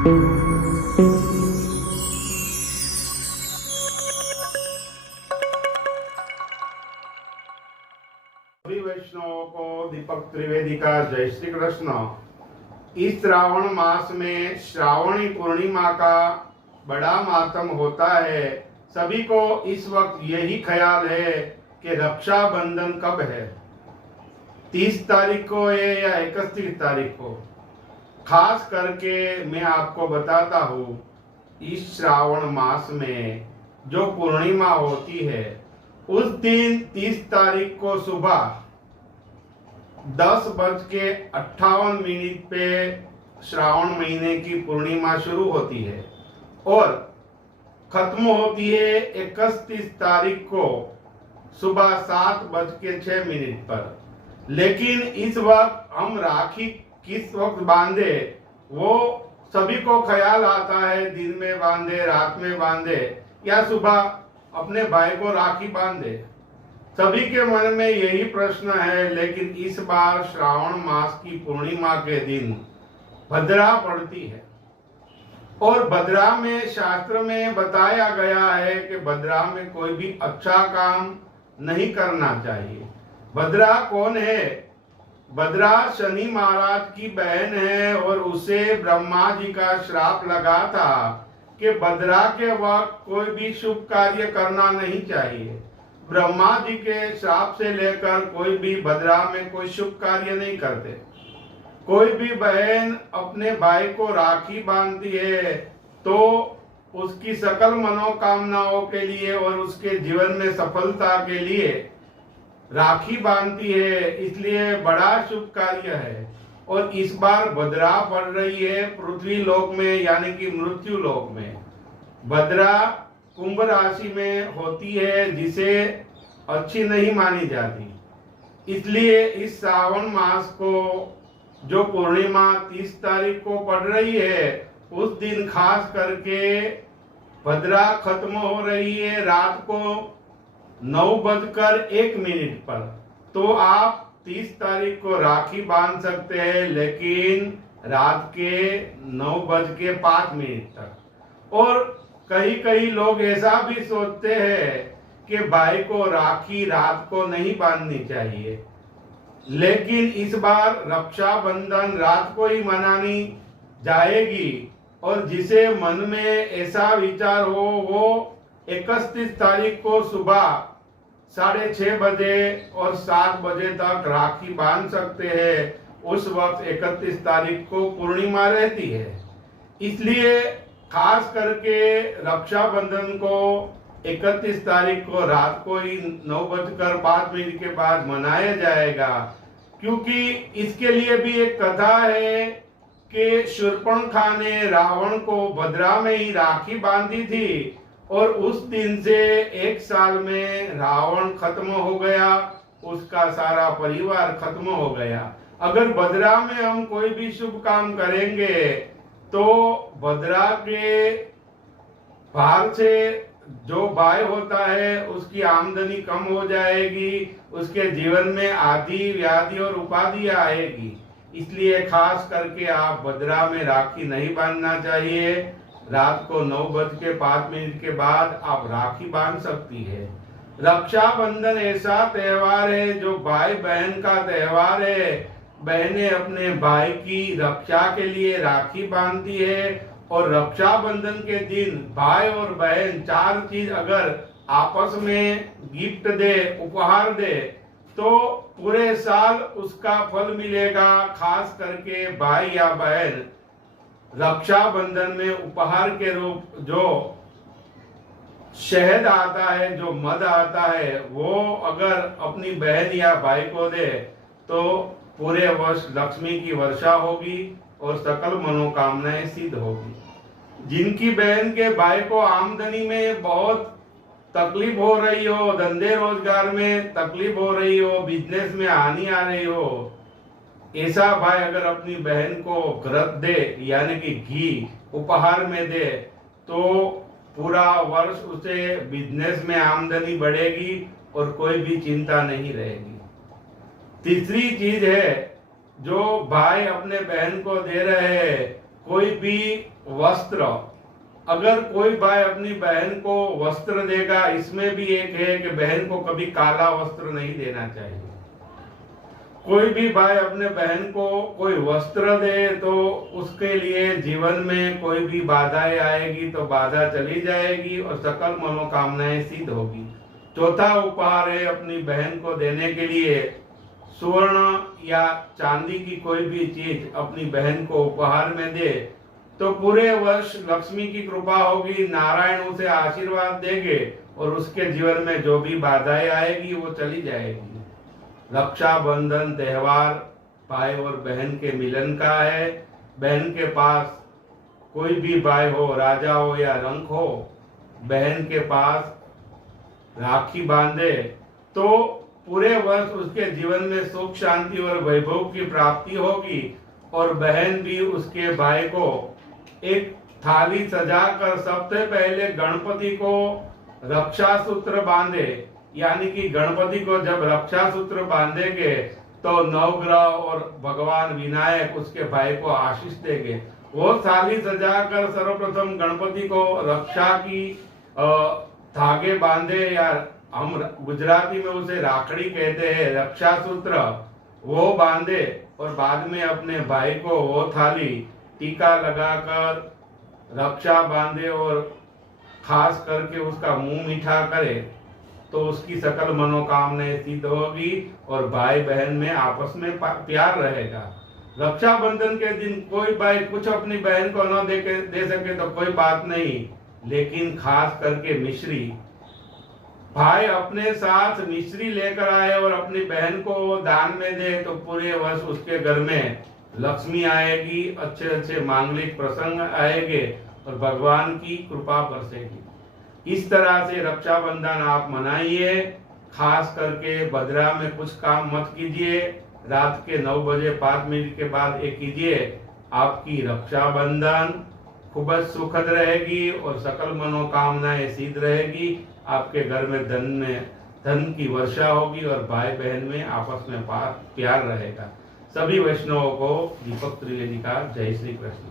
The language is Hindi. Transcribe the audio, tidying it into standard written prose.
सभी वैष्णवों को दीपक त्रिवेदी का जय श्री कृष्ण। इस श्रावण मास में श्रावणी पूर्णिमा का बड़ा मातम होता है। सभी को इस वक्त यही ख्याल है कि रक्षाबंधन कब है, 30 तारीख को है या 31 तारीख को। खास करके मैं आपको बताता हूँ, इस श्रावण मास में जो पूर्णिमा होती है उस दिन 30 तारीख को सुबह 10:58 पे श्रावण महीने की पूर्णिमा शुरू होती है और खत्म होती है 31 तारीख को सुबह 7:06 पर। लेकिन इस वक्त हम राखी किस वक्त बांधे, वो सभी को ख्याल आता है, दिन में बांधे, रात में बांधे या सुबह अपने भाई को राखी बांधे। सभी के मन में यही प्रश्न है। लेकिन इस बार श्रावण मास की पूर्णिमा के दिन भद्रा पड़ती है और भद्रा में शास्त्र में बताया गया है कि भद्रा में कोई भी अच्छा काम नहीं करना चाहिए। भद्रा कौन है? भद्रा शनि महाराज की बहन है और उसे ब्रह्मा जी का श्राप लगा था कि भद्रा के वक्त कोई भी शुभ कार्य करना नहीं चाहिए। ब्रह्मा जी के श्राप से लेकर कोई भी भद्रा में कोई शुभ कार्य नहीं करते। कोई भी बहन अपने भाई को राखी बांधती है तो उसकी सकल मनोकामनाओं के लिए और उसके जीवन में सफलता के लिए राखी बांधती है, इसलिए बड़ा शुभ कार्य है। और इस बार भद्रा पड़ रही है पृथ्वी लोक में, यानी कि मृत्यु लोक में। भद्रा कुंभ राशि में होती है, जिसे अच्छी नहीं मानी जाती। इसलिए इस श्रावण मास को जो पूर्णिमा 30 तारीख को पड़ रही है, उस दिन खास करके भद्रा खत्म हो रही है रात को 9:01 पर। तो आप 30 तारीख को राखी बांध सकते हैं, लेकिन रात के 9:05 तक। और कई लोग ऐसा भी सोचते हैं कि भाई को राखी रात को नहीं बांधनी चाहिए, लेकिन इस बार रक्षाबंधन रात को ही मनानी जाएगी। और जिसे मन में ऐसा विचार हो वो 31 तारीख को सुबह 6:30 बजे और 7 बजे तक राखी बांध सकते हैं। उस वक्त 31 तारीख को पूर्णिमा रहती है। इसलिए खास करके रक्षाबंधन को 31 तारीख को रात को ही 9:05 के बाद मनाया जाएगा, क्योंकि इसके लिए भी एक कथा है कि शूर्पणखा ने रावण को भद्रा में ही राखी बांधी थी और उस दिन से 1 साल में रावण खत्म हो गया, उसका सारा परिवार खत्म हो गया। अगर भद्रा में हम कोई भी शुभ काम करेंगे तो भद्रा के भार से जो भाई होता है उसकी आमदनी कम हो जाएगी, उसके जीवन में आदि व्याधि और उपाधि आएगी। इसलिए खास करके आप भद्रा में राखी नहीं बांधना चाहिए। रात को 9:05 के बाद आप राखी बांध सकती है। रक्षाबंधन ऐसा त्योहार है जो भाई बहन का त्योहार है। बहनें अपने भाई की रक्षा के लिए राखी बांधती है और रक्षाबंधन के दिन भाई और बहन 4 चीज अगर आपस में गिफ्ट दे, उपहार दे, तो पूरे साल उसका फल मिलेगा। खास करके भाई या बहन रक्षाबंधन में उपहार के रूप जो शहद आता है, जो मध आता है, वो अगर अपनी बहन या भाई को दे तो पूरे वर्ष लक्ष्मी की वर्षा होगी और सकल मनोकामनाएं सिद्ध होगी। जिनकी बहन के भाई को आमदनी में बहुत तकलीफ हो रही हो, धंधे रोजगार में तकलीफ हो रही हो, बिजनेस में हानि आ रही हो, ऐसा भाई अगर अपनी बहन को घृत दे यानी कि घी उपहार में दे तो पूरा वर्ष उसे बिजनेस में आमदनी बढ़ेगी और कोई भी चिंता नहीं रहेगी। तीसरी चीज है जो भाई अपने बहन को दे रहे हैं कोई भी वस्त्र, अगर कोई भाई अपनी बहन को वस्त्र देगा, इसमें भी एक है कि बहन को कभी काला वस्त्र नहीं देना चाहिए। कोई भी भाई अपने बहन को कोई वस्त्र दे तो उसके लिए जीवन में कोई भी बाधाएं आएगी तो बाधा चली जाएगी और सकल मनोकामनाएं सिद्ध होगी। चौथा उपहार है अपनी बहन को देने के लिए स्वर्ण या चांदी की कोई भी चीज अपनी बहन को उपहार में दे तो पूरे वर्ष लक्ष्मी की कृपा होगी, नारायण उसे आशीर्वाद देंगे और उसके जीवन में जो भी बाधाएं आएगी वो चली जाएगी। रक्षाबंधन त्योहार भाई और बहन के मिलन का है। बहन के पास कोई भी भाई हो, राजा हो या रंक हो, बहन के पास राखी बांधे तो पूरे वर्ष उसके जीवन में सुख शांति और वैभव की प्राप्ति होगी और बहन भी उसके भाई को एक थाली सजाकर सबसे पहले गणपति को रक्षा सूत्र बांधे, यानी कि गणपति को जब रक्षा सूत्र बांधेंगे तो नवग्रह और भगवान विनायक उसके भाई को आशीष देंगे। वो थाली सजाकर सर्वप्रथम गणपति को रक्षा की धागे बांधे, या हम गुजराती में उसे राखड़ी कहते हैं, रक्षा सूत्र वो बांधे और बाद में अपने भाई को वो थाली टीका लगाकर रक्षा बांधे और खास करके उसका मुंह मीठा करे तो उसकी सकल मनोकामनाएं सिद्ध होगी और भाई बहन में आपस में प्यार रहेगा। रक्षाबंधन के दिन कोई भाई कुछ अपनी बहन को न दे सके तो कोई बात नहीं, लेकिन खास करके मिश्री, भाई अपने साथ मिश्री लेकर आए और अपनी बहन को दान में दे तो पूरे वर्ष उसके घर में लक्ष्मी आएगी, अच्छे अच्छे मांगलिक प्रसंग आएंगे और भगवान की कृपा बरसेगी। इस तरह से रक्षाबंधन आप मनाइए। खास करके भद्रा में कुछ काम मत कीजिए, रात के 9 बजे 5 मिनट के बाद ये कीजिए। आपकी रक्षाबंधन खूब सुखद रहेगी और सकल मनोकामनाएं सिद्ध रहेगी। आपके घर में धन की वर्षा होगी और भाई बहन में आपस में प्यार रहेगा। सभी वैष्णवों को दीपक त्रिवेदी का जय श्री कृष्ण।